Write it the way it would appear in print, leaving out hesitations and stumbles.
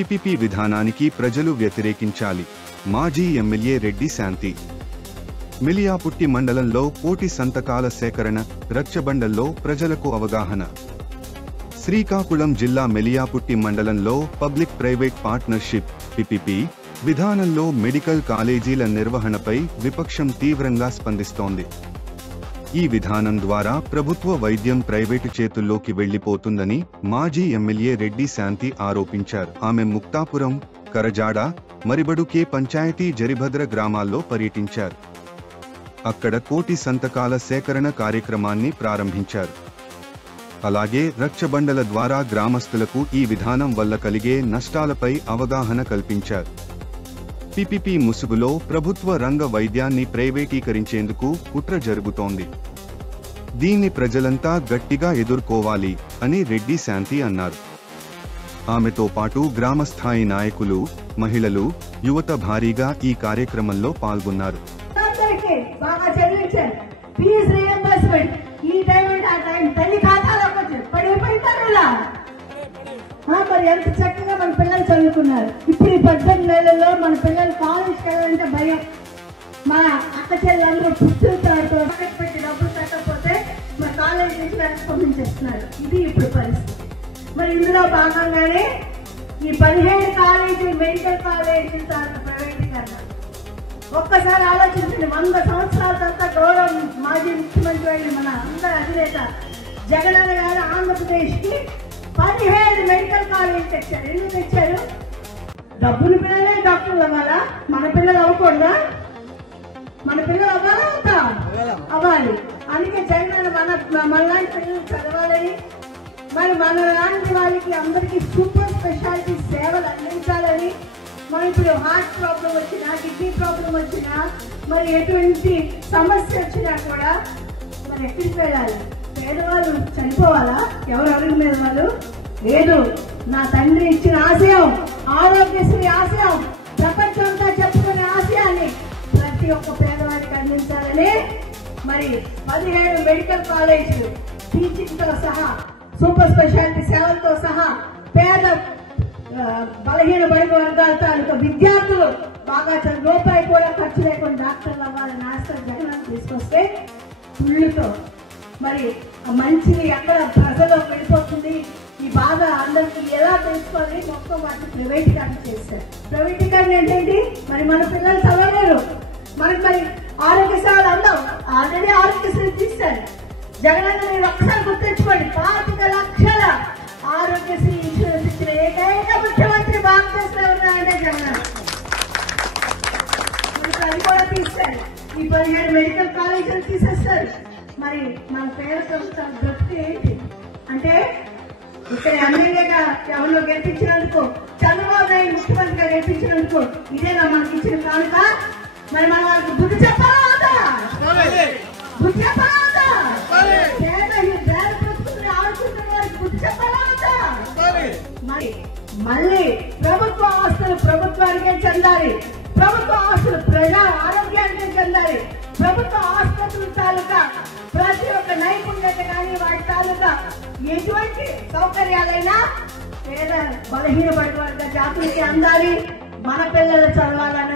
PPP విధానానికి ప్రజలు వ్యతిరేకించాలి. మాజీ ఎమ్మెల్యే రెడ్డి శాంతి. మిలియాపుట్టి మండలంలో కోటి సంతకాల సేకరణ, రచ్చబండల్లో ప్రజలకు అవగాహన. శ్రీకాకుళం జిల్లా మిలియాపుట్టి మండలంలో పబ్లిక్ ప్రైవేట్ పార్ట్నర్షిప్ పీపీపీ విధానంలో మెడికల్ కాలేజీల నిర్వహణపై విపక్షం తీవ్రంగా స్పందిస్తోంది. ఈ విధానం ద్వారా ప్రభుత్వ వైద్యం ప్రైవేటు చేతుల్లోకి వెళ్లిపోతుందని మాజీ ఎమ్మెల్యే రెడ్డి శాంతి ఆరోపించారు. ఆమె ముక్తాపురం, కరజాడ, మరిబడు కే పంచాయతీ జరిభద్ర గ్రామాల్లో పర్యటించారు. అక్కడ కోటి సంతకాల సేకరణ కార్యక్రమాన్ని ప్రారంభించారు. అలాగే రచ్చబండల ద్వారా గ్రామస్తులకు ఈ విధానం వల్ల కలిగే నష్టాలపై అవగాహన కల్పించారు. పీపీపీ ముసుగులో ప్రభుత్వ రంగ వైద్యాన్ని ప్రైవేటీకరించేందుకు కుట్ర జరుగుతోంది. దీన్ని ప్రజలంతా గట్టిగా ఎదుర్కోవాలి అని రెడ్డి శాంతి అన్నారు. ఆమెతో పాటు గ్రామస్థాయి నాయకులు, మహిళలు, యువత భారీగా ఈ కార్యక్రమంలో పాల్గొన్నారు. మరి ఎంత చక్కగా మన పిల్లలు చదువుకున్నారు. ఇప్పుడు ఈ 18 నెలల్లో మన పిల్లలు కాలేజ్కి వెళ్ళాలంటే భయం. మన అక్క చెల్లెలందరూ పుట్టుతారు పెట్టి డబ్బులు కట్టకపోతే మన కాలేజ్ నుంచి వెనక్కి పంపించేస్తున్నారు. ఇది ఇప్పుడు పరిస్థితి. మరి ఇందులో భాగంగానే ఈ 17 కాలేజీలు, మెడికల్ కాలేజీలు ప్రైవేటీకరణ. ఒక్కసారి ఆలోచించండి. 100 సంవత్సరాల తర్వాత గౌరవం మాజీ ముఖ్యమంత్రి మన అందరి అధినేత జగనన్న గారు ఆంధ్రప్రదేశ్కి 17 మెడికల్ కాలేజ్ తెచ్చారు. ఎందుకు తెచ్చారు? డబ్బులు పిల్లలే డాక్టర్లు అవ్వాలా? మన పిల్లలు అవ్వకూడదా? మన పిల్లలు అవ్వాలా? అవ్వాలి. అందుకే జగన్ మనలాంటి పిల్లలు చదవాలని, మరి మనలాంటి వాళ్ళకి అందరికీ సూపర్ స్పెషాలిటీ సేవలు అందించాలని, మరి ఇప్పుడు హార్ట్ ప్రాబ్లం వచ్చినా, కిడ్నీ ప్రాబ్లం వచ్చినా, మరి ఎటువంటి సమస్య వచ్చినా కూడా మరి ఎక్కడికి వెళ్ళాలి? పేదవాళ్ళు చనిపోవాలా? ఎవరు అడుగు మీద వాళ్ళు లేదు. నా తండ్రి ఇచ్చిన ఆశయం, ఆరోగ్యశ్రీ ఆశయం, ప్రపంచంతో చెప్పుకునే ఆశయాన్ని ప్రతి ఒక్క పేదవాడికి అందించాలని మరి 17 మెడికల్ కాలేజీలు టీచింగ్ తో సహా, సూపర్ స్పెషాలిటీ సేవలతో సహా పేద బలహీన బడుగు వర్గాల తాలూకా విద్యార్థులు బాగా రూపాయి కూడా ఖర్చు లేకుండా డాక్టర్లు అవ్వాలని ఆశ జగన్ తీసుకొస్తే పుళ్ళుతో మరి మంచిని ఎక్కడ ప్రజలకు వెళ్ళిపోతుంది, ఈ బాధ అందరికి ఎలా తెలుసుకోవాలి, మొత్తం వాటిని ప్రైవేటీకరణ చేశారు. ప్రైవేటీకరణ ఏంటండి? మరి మన పిల్లలు చదవలేరు. మనకి మరి ఆరోగ్య సేవలు అందం. ఆల్రెడీ ఆరోగ్యశ్రీ తీశారు. జగనన్న మీరు ఒక్కసారి గుర్తించుకోండి. 25 లక్షల ఆరోగ్యశ్రీ ఇన్సూరెన్స్ ఇచ్చిన ఏకైక ముఖ్యమంత్రి భారతదేశంలో ఉన్నారంటే జగనన్న. అది కూడా తీశారు. ఈ 17 మెడికల్ కాలేజీలు తీసేస్తారు. మరి మన పేద ప్రభుత్వం బ్రతికి ఏంటి అంటే, ఇక్కడ ఎమ్మెల్యేగా ఎవరిలో గెలిపించినందుకు, చంద్రబాబు నాయుడు ముఖ్యమంత్రిగా గెలిపించినందుకు ఇదేనా మనకి ఇచ్చిన కానుక? మరి మన వాళ్ళకి బుద్ధి చెప్పాలా? బుద్ధి చెప్పాలా? పేద ప్రభుత్వం ఆడుతున్న వారికి బుద్ధి చెప్పాలా? మరి మళ్ళీ ప్రభుత్వ ఆస్తులు ప్రభుత్వానికే చెందాలి. ప్రభుత్వ ఆస్తులు ప్రజా ఆరోగ్యానికే చెందాలి. ప్రభుత్వ ఆసుపత్రుల తాలూకా ప్రతి ఒక్క నైపుణ్యత కానీ వాటి తాలూకా ఎటువంటి సౌకర్యాలైనా పేద బలహీన పడిన వర్గ జాతులకి అందాలి. మన పిల్లలు చదవాలని